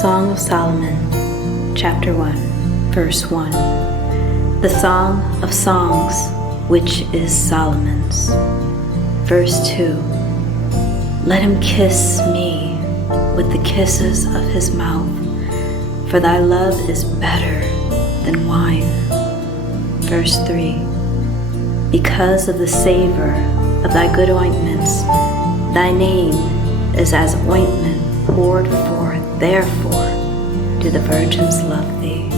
Song of Solomon, chapter 1, verse 1. The Song of Songs, which is Solomon's. Verse 2. Let him kiss me with the kisses of his mouth, for thy love is better than wine. Verse 3. Because of the savor of thy good ointments, thy name is as ointment poured forth, therefore do the virgins love thee.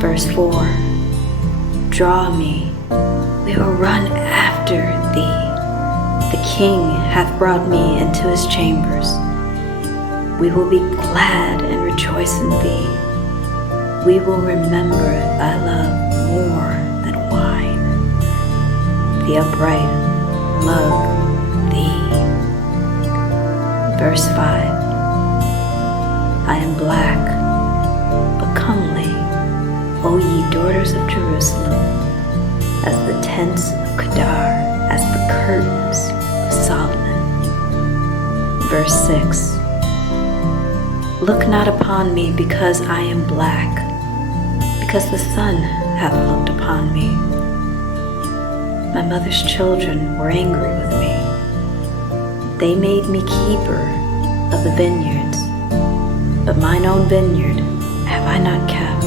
Verse 4. Draw me, we will run after thee. The King hath brought me into his chambers. We will be glad and rejoice in thee. We will remember thy love more than wine. The upright love thee. Verse 5. I am black, but comely, O ye daughters of Jerusalem, as the tents of Kedar, as the curtains of Solomon. Verse 6. Look not upon me because I am black, because the sun hath looked upon me. My mother's children were angry with me. They made me keeper of the vineyards, but mine own vineyard have I not kept.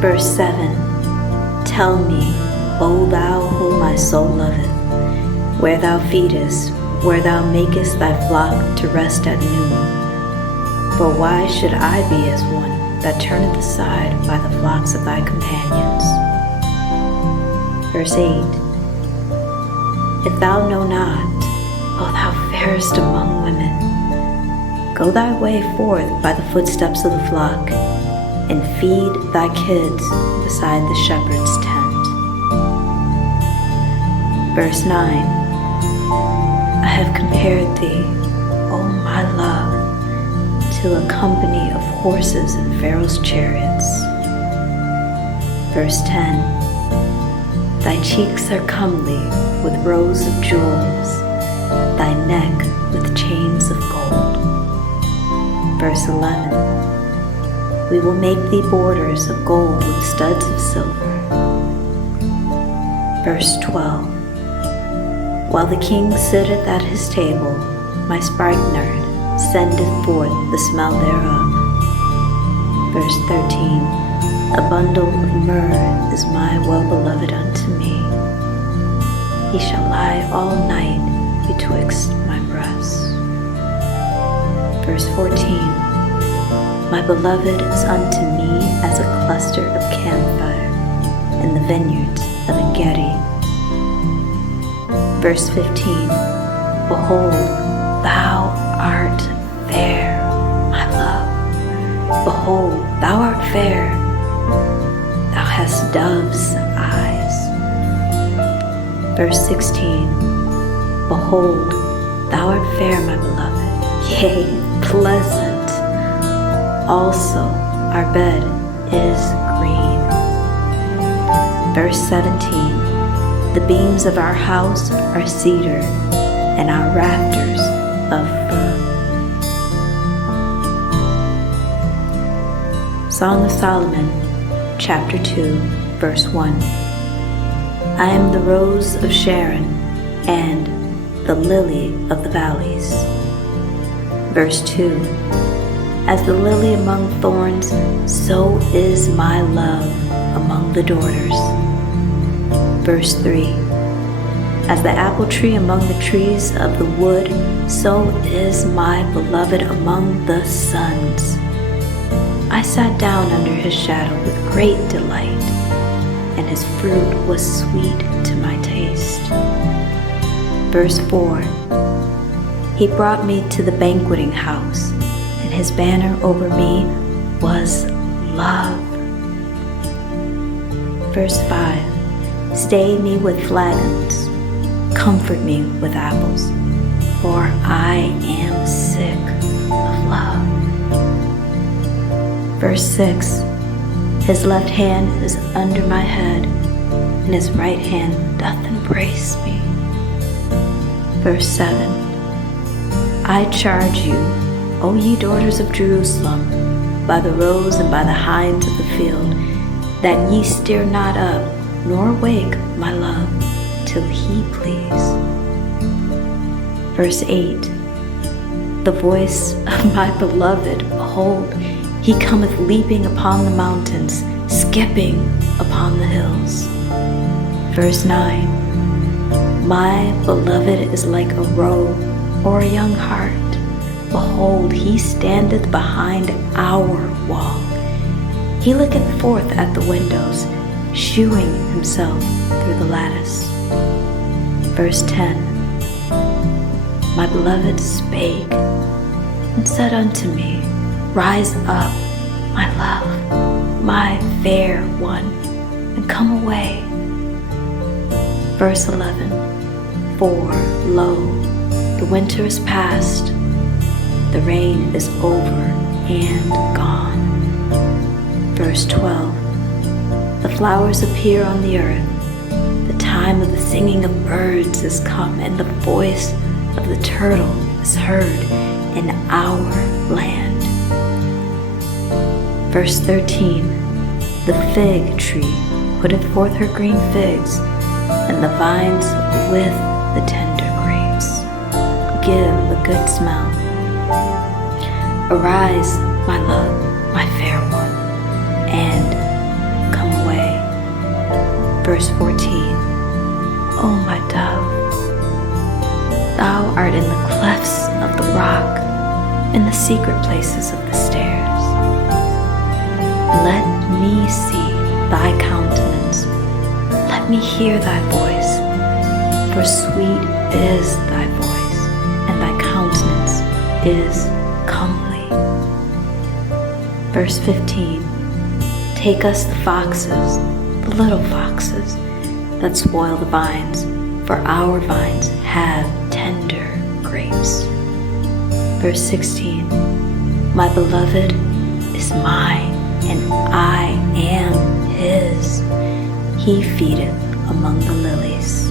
Verse 7. Tell me, O thou whom my soul loveth, where thou feedest, where thou makest thy flock to rest at noon. For why should I be as one that turneth aside by the flocks of thy companions? Verse 8. If thou know not, O thou fairest among women, go thy way forth by the footsteps of the flock, and feed thy kids beside the shepherd's tent. Verse 9. I have compared thee, O my love, to a company of horses in Pharaoh's chariots. Verse 10. Thy cheeks are comely with rows of jewels, thy neck with chains of gold. Verse 11. We will make thee borders of gold with studs of silver. Verse 12. While the king sitteth at his table, my spikenard sendeth forth the smell thereof. Verse 13. A bundle of myrrh is my well-beloved unto me. He shall lie all night betwixt my breasts. Verse 14. My beloved is unto me as a cluster of camphire in the vineyards of En-gedi. Verse 15. Behold, thou art fair, my love. Behold, thou art fair. Thou hast dove's eyes. Verse 16. Behold, thou art fair, my beloved, yea, pleasant. Also, our bed is green. Verse 17. The beams of our house are cedar, and our rafters of fir. Song of Solomon, chapter 2, verse 1. I am the rose of Sharon and the lily of the valleys. Verse 2. As the lily among thorns, so is my love among the daughters. Verse 3. As the apple tree among the trees of the wood, so is my beloved among the sons. I sat down under his shadow with great delight, and his fruit was sweet to my taste. Verse 4. He brought me to the banqueting house, and his banner over me was love. Verse 5. Stay me with flagons, comfort me with apples, for I am sick of love. Verse 6. His left hand is under my head, and his right hand doth embrace me. Verse 7. I charge you, O ye daughters of Jerusalem, by the roes and by the hinds of the field, that ye stir not up, nor wake my love, till he please. Verse 8. The voice of my beloved, behold, he cometh leaping upon the mountains, skipping upon the hills. Verse 9. My beloved is like a roe or a young hart. Behold, he standeth behind our wall. He looketh forth at the windows, shewing himself through the lattice. Verse 10. My beloved spake and said unto me, Rise up, my love, my fair one, and come away. Verse 11. For, lo, the winter is past, the rain is over and gone. Verse 12. The flowers appear on the earth, the time of the singing of birds is come, and the voice of the turtle is heard in our land. Verse 13. The fig tree putteth forth her green figs, and the vines with the tender grapes give a good smell. Arise, my love, my fair one, and come away. Verse 14. O my dove, thou art in the clefts of the rock, in the secret places of the stairs. Let me see thy countenance, let me hear thy voice, for sweet is thy voice, and thy countenance is comely. Verse 15. Take us the foxes, the little foxes, that spoil the vines, for our vines have tender grapes. Verse 16. My beloved is mine, and I am his. He feedeth among the lilies.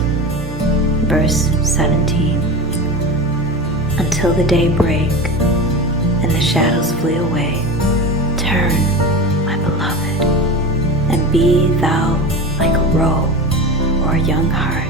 Verse 17. Until the day break, and the shadows flee away, turn, my beloved, and be thou like a roe or a young hart,